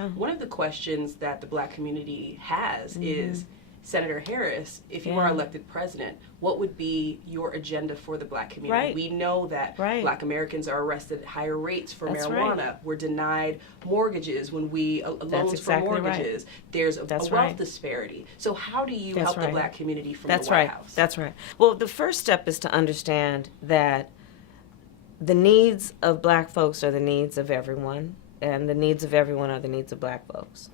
One of the questions that the Black community has is, Senator Harris, if you Yeah. are elected president, what would be your agenda for the Black community? Right. We know that Right. Black Americans are arrested at higher rates for That's marijuana. right. We're denied mortgages when loans exactly for right. mortgages. There's a That's wealth right. disparity. So how do you That's help the right. Black community from That's the White right. House? That's right. Well, the first step is to understand that the needs of Black folks are the needs of everyone, and the needs of everyone are the needs of Black folks.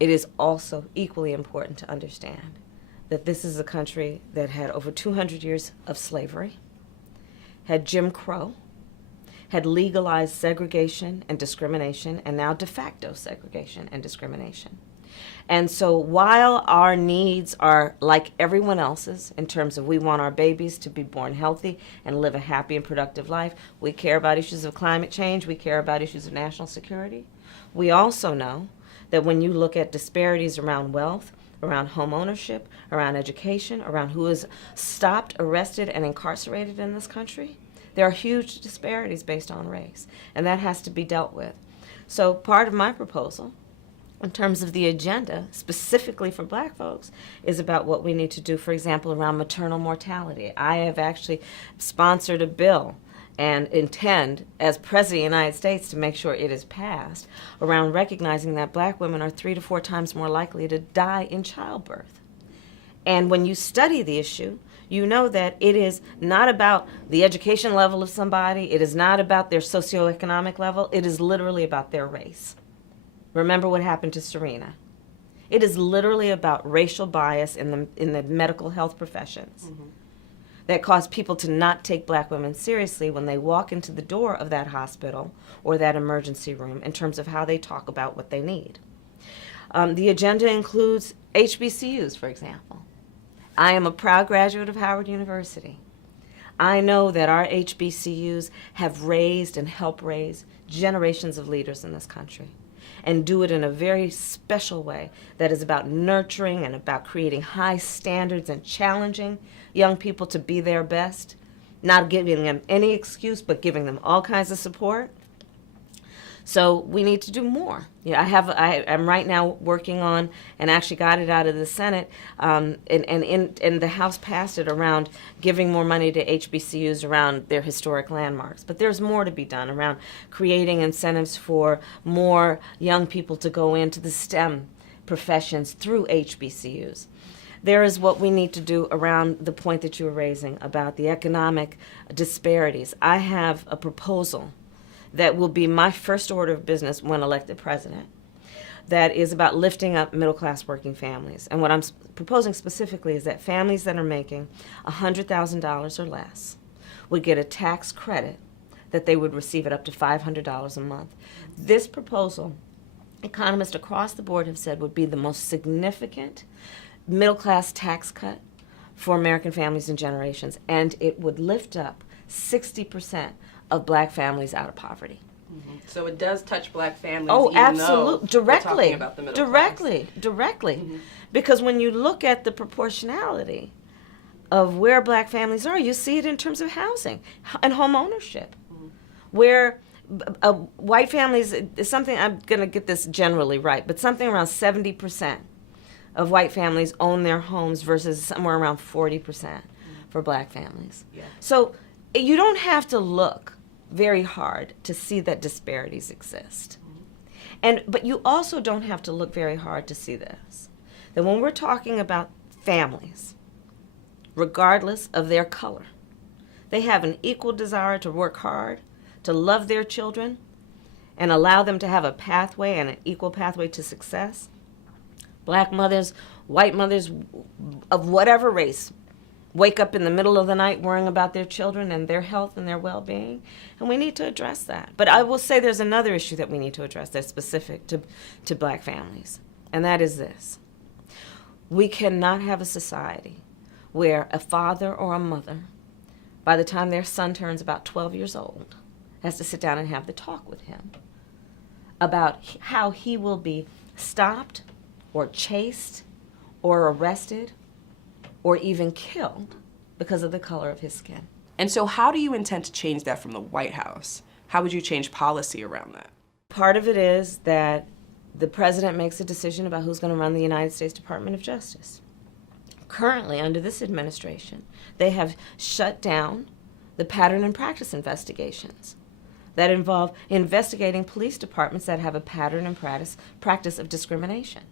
It is also equally important to understand that this is a country that had over 200 years of slavery, had Jim Crow, had legalized segregation and discrimination, and now de facto segregation and discrimination. And so while our needs are like everyone else's in terms of we want our babies to be born healthy and live a happy and productive life, we care about issues of climate change, we care about issues of national security, we also know that when you look at disparities around wealth, around home ownership, around education, around who is stopped, arrested, and incarcerated in this country, there are huge disparities based on race, and that has to be dealt with. So part of my proposal, in terms of the agenda, specifically for Black folks, is about what we need to do, for example, around maternal mortality. I have actually sponsored a bill and intend, as President of the United States, to make sure it is passed, around recognizing that Black women are 3 to 4 times more likely to die in childbirth. And when you study the issue, you know that it is not about the education level of somebody, it is not about their socioeconomic level, it is literally about their race. Remember what happened to Serena. It is literally about racial bias in the medical health professions that cause people to not take Black women seriously when they walk into the door of that hospital or that emergency room in terms of how they talk about what they need. The agenda includes HBCUs, for example. I am a proud graduate of Howard University. I know that our HBCUs have raised and helped raise generations of leaders in this country, and do it in a very special way that is about nurturing and about creating high standards and challenging young people to be their best, not giving them any excuse, but giving them all kinds of support. So we need to do more. Yeah, I'm right now working on, and actually got it out of the Senate, and the House passed it around giving more money to HBCUs around their historic landmarks. But there's more to be done around creating incentives for more young people to go into the STEM professions through HBCUs. There is what we need to do around the point that you were raising about the economic disparities. I have a proposal that will be my first order of business when elected president, that is about lifting up middle-class working families. And what I'm proposing specifically is that families that are making $100,000 or less would get a tax credit that they would receive at up to $500 a month. This proposal, economists across the board have said, would be the most significant middle-class tax cut for American families and generations, and it would lift up 60% of Black families out of poverty. So it does touch Black families. Oh, even absolutely, though we're talking directly, about the middle class. directly. Because when you look at the proportionality of where Black families are, you see it in terms of housing and home ownership, where white families, something, I'm going to get this generally right, but something around 70% of white families own their homes versus somewhere around 40% for Black families. Yeah. So you don't have to look very hard to see that disparities exist. But you also don't have to look very hard to see this, that when we're talking about families, regardless of their color, they have an equal desire to work hard, to love their children, and allow them to have a pathway and an equal pathway to success. Black mothers, white mothers of whatever race, wake up in the middle of the night worrying about their children and their health and their well-being, and we need to address that. But I will say there's another issue that we need to address that's specific to Black families, and that is this. We cannot have a society where a father or a mother, by the time their son turns about 12 years old, has to sit down and have the talk with him about how he will be stopped or chased or arrested or even killed because of the color of his skin. And so how do you intend to change that from the White House? How would you change policy around that? Part of it is that the president makes a decision about who's going to run the United States Department of Justice. Currently, under this administration, they have shut down the pattern and practice investigations that involve investigating police departments that have a pattern and practice of discrimination.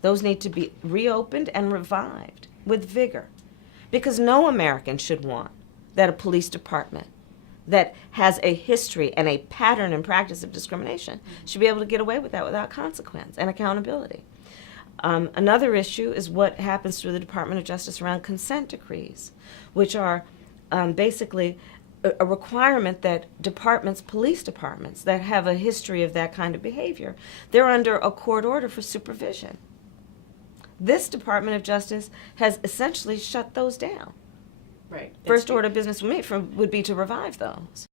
Those need to be reopened and revived with vigor, because no American should want that a police department that has a history and a pattern and practice of discrimination should be able to get away with that without consequence and accountability. Another issue is what happens through the Department of Justice around consent decrees, which are basically a requirement that police departments that have a history of that kind of behavior, they're under a court order for supervision. This Department of Justice has essentially shut those down. Right. First order of business with me would be to revive those.